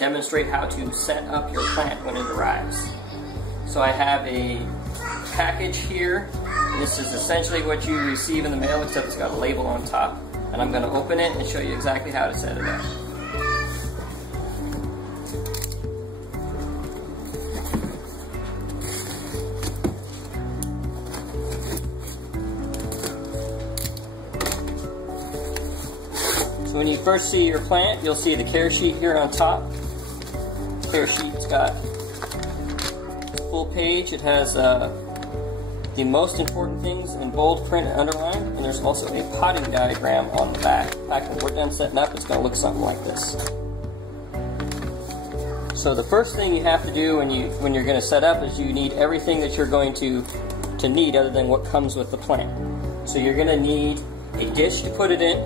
demonstrate how to set up your plant when it arrives. So I have a package here. This is essentially what you receive in the mail, except it's got a label on top. And I'm going to open it and show you exactly how to set it up. So when you first see your plant, you'll see the care sheet here on top. The care sheet's got a full page. It has the most important things in bold print and underlined, and there's also a potting diagram on the back. In fact, when we're done setting up, it's going to look something like this. So the first thing you have to do when you're going to set up is you need everything that you're going to need other than what comes with the plant. So you're going to need a dish to put it in,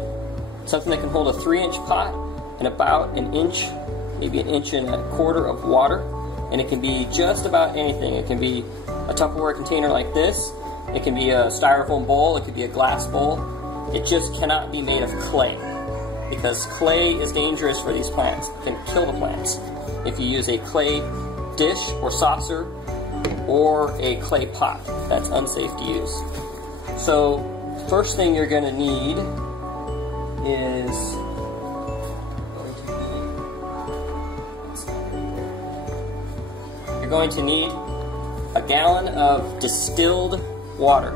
something that can hold a 3-inch pot, and about an inch, maybe an inch and a quarter of water. And it can be just about anything. It can be a Tupperware container like this. It can be a styrofoam bowl. It could be a glass bowl. It just cannot be made of clay, because clay is dangerous for these plants. It can kill the plants if you use a clay dish or saucer or a clay pot. That's unsafe to use. So first thing you're going to need is you're going to need a gallon of distilled water.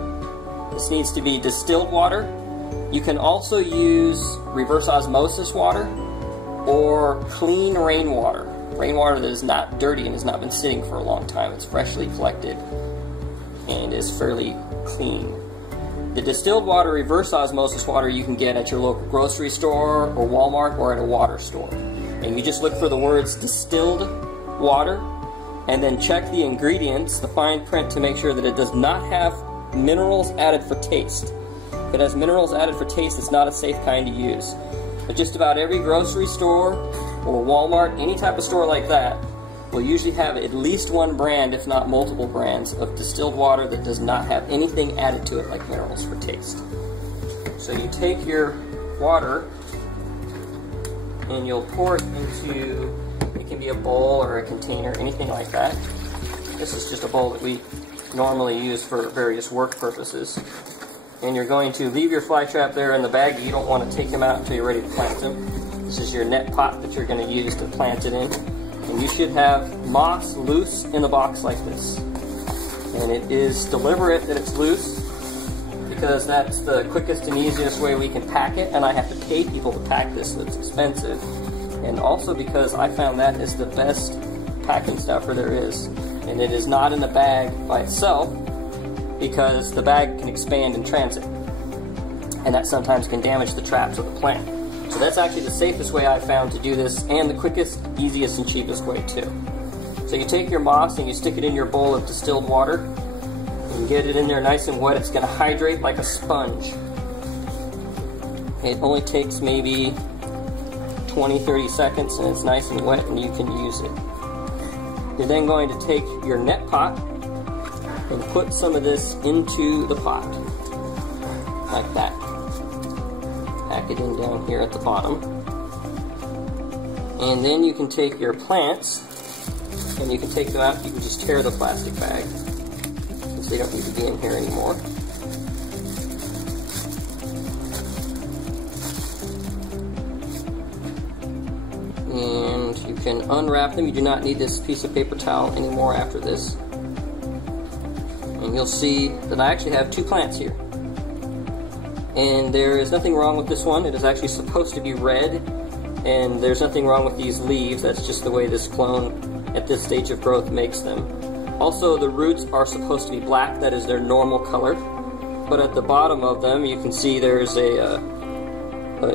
This needs to be distilled water. You can also use reverse osmosis water or clean rainwater. Rainwater that is not dirty and has not been sitting for a long time. It's freshly collected and is fairly clean. The distilled water, reverse osmosis water, you can get at your local grocery store or Walmart or at a water store. And you just look for the words distilled water, and then check the ingredients, the fine print, to make sure that it does not have minerals added for taste. If it has minerals added for taste, it's not a safe kind to use. But just about every grocery store or Walmart, any type of store like that, will usually have at least one brand, if not multiple brands, of distilled water that does not have anything added to it like minerals for taste. So you take your water and you'll pour it into, it can be a bowl or a container, anything like that. This is just a bowl that we normally use for various work purposes. And you're going to leave your fly trap there in the bag. You don't want to take them out until you're ready to plant them. This is your net pot that you're going to use to plant it in. And you should have moss loose in the box like this. And it is deliberate that it's loose, because that's the quickest and easiest way we can pack it, and I have to pay people to pack this, so it's expensive. And also because I found that is the best packing stuffer there is. And it is not in the bag by itself, because the bag can expand in transit. And that sometimes can damage the traps of the plant. So that's actually the safest way I found to do this, and the quickest, easiest, and cheapest way too. So you take your moss and you stick it in your bowl of distilled water, and get it in there nice and wet. It's going to hydrate like a sponge. It only takes maybe 20-30 seconds, and it's nice and wet, and you can use it. You're then going to take your net pot and put some of this into the pot, like that. Pack it in down here at the bottom. And then you can take your plants and you can take them out. You can just tear the plastic bag, since they don't need to be in here anymore. And you can unwrap them. You do not need this piece of paper towel anymore after this. And you'll see that I actually have 2 plants here. And there is nothing wrong with this one. It is actually supposed to be red, and there's nothing wrong with these leaves. That's just the way this clone at this stage of growth makes them. Also, the roots are supposed to be black. That is their normal color. But at the bottom of them, you can see there's a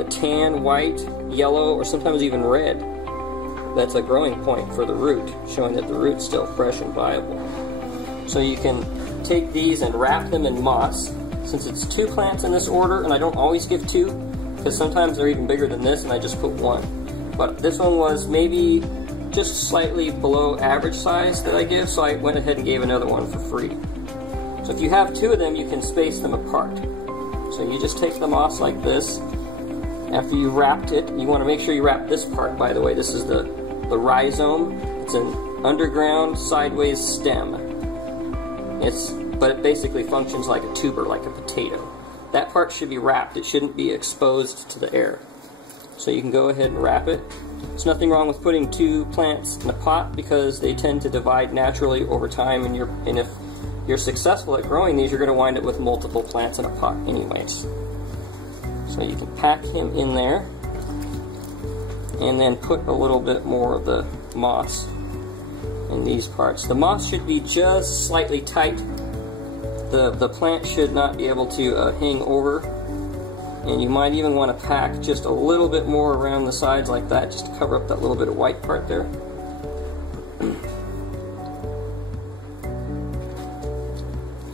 tan, white, yellow, or sometimes even red. That's a growing point for the root, showing that the root's still fresh and viable. So you can take these and wrap them in moss. Since it's 2 plants in this order, and I don't always give 2, because sometimes they're even bigger than this, and I just put 1. But this one was maybe just slightly below average size that I give, so I went ahead and gave another one for free. So if you have 2 of them, you can space them apart. So you just take the moss like this. After you wrapped it, you want to make sure you wrap this part, by the way. This is the the rhizome. It's an underground sideways stem. But it basically functions like a tuber, like a potato. That part should be wrapped. It shouldn't be exposed to the air. So you can go ahead and wrap it. There's nothing wrong with putting 2 plants in a pot because they tend to divide naturally over time, and if you're successful at growing these, you're going to wind up with multiple plants in a pot anyways. So you can pack him in there and then put a little bit more of the moss in these parts. The moss should be just slightly tight. The plant should not be able to hang over, and you might even want to pack just a little bit more around the sides like that, just to cover up that little bit of white part there.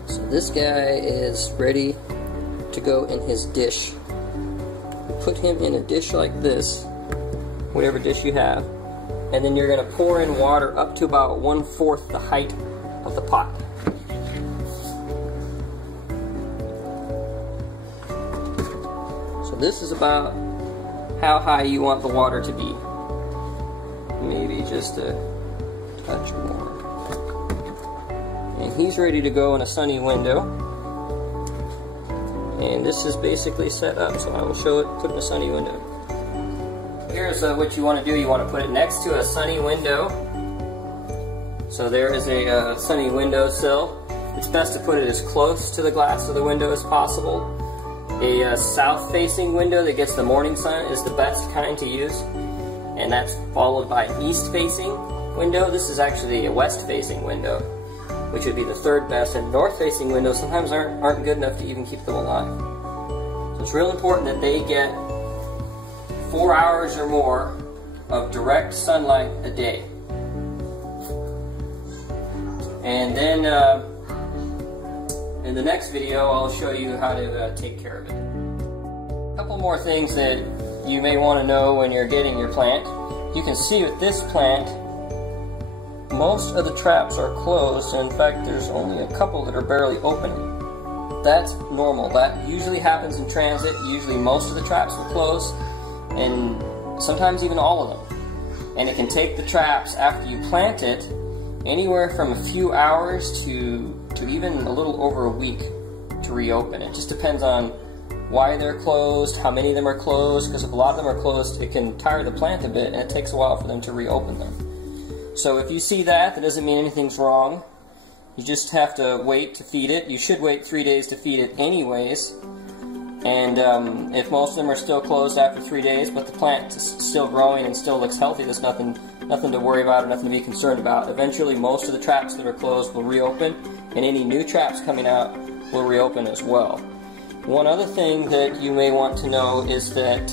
So this guy is ready to go in his dish. Put him in a dish like this, whatever dish you have, and then you're going to pour in water up to about 1/4 the height of the pot. So this is about how high you want the water to be. Maybe just a touch more. And he's ready to go in a sunny window. And this is basically set up, so I will show it, put in a sunny window. Here's what you want to do. You want to put it next to a sunny window. So there is a sunny window sill. It's best to put it as close to the glass of the window as possible. A south-facing window that gets the morning sun is the best kind to use. And that's followed by an east-facing window. This is actually a west-facing window, which would be the 3rd best, and north-facing windows sometimes aren't good enough to even keep them alive. So it's real important that they get 4 hours or more of direct sunlight a day. And then in the next video I'll show you how to take care of it. A couple more things that you may want to know when you're getting your plant. You can see with this plant, most of the traps are closed, and in fact there's only a couple that are barely opening. That's normal. That usually happens in transit. Usually most of the traps will close, and sometimes even all of them. And it can take the traps after you plant it anywhere from a few hours to even a little over a week to reopen. It just depends on why they're closed, how many of them are closed, because if a lot of them are closed, it can tire the plant a bit, and it takes a while for them to reopen them. So if you see that, that doesn't mean anything's wrong. You just have to wait to feed it. You should wait 3 days to feed it anyways. And if most of them are still closed after 3 days, but the plant is still growing and still looks healthy, there's nothing to worry about or nothing to be concerned about. Eventually, most of the traps that are closed will reopen, and any new traps coming out will reopen as well. One other thing that you may want to know is that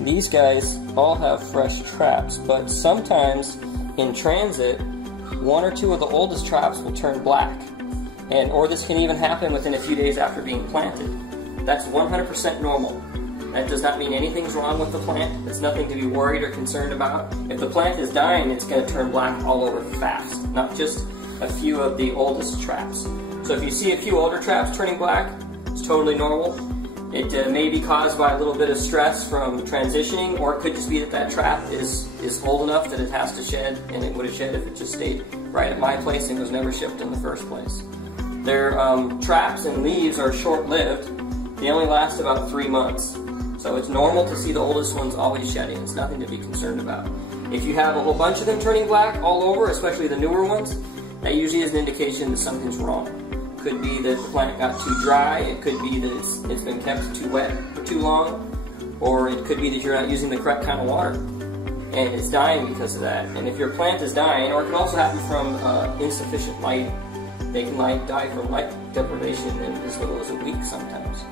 these guys all have fresh traps, but sometimes in transit, 1 or 2 of the oldest traps will turn black, or this can even happen within a few days after being planted. That's 100% normal. That does not mean anything's wrong with the plant. It's nothing to be worried or concerned about. If the plant is dying, it's going to turn black all over fast, not just a few of the oldest traps. So if you see a few older traps turning black, it's totally normal. It may be caused by a little bit of stress from transitioning, or it could just be that that trap is old enough that it has to shed, and it would have shed if it just stayed right at my place and was never shipped in the first place. Their traps and leaves are short-lived. They only last about 3 months. So it's normal to see the oldest ones always shedding. It's nothing to be concerned about. If you have a whole bunch of them turning black all over, especially the newer ones, that usually is an indication that something's wrong. It could be that the plant got too dry, it could be that it's been kept too wet for too long, or it could be that you're not using the correct kind of water, and it's dying because of that. And if your plant is dying, or it can also happen from insufficient light, they can die from light deprivation in as little as a week sometimes.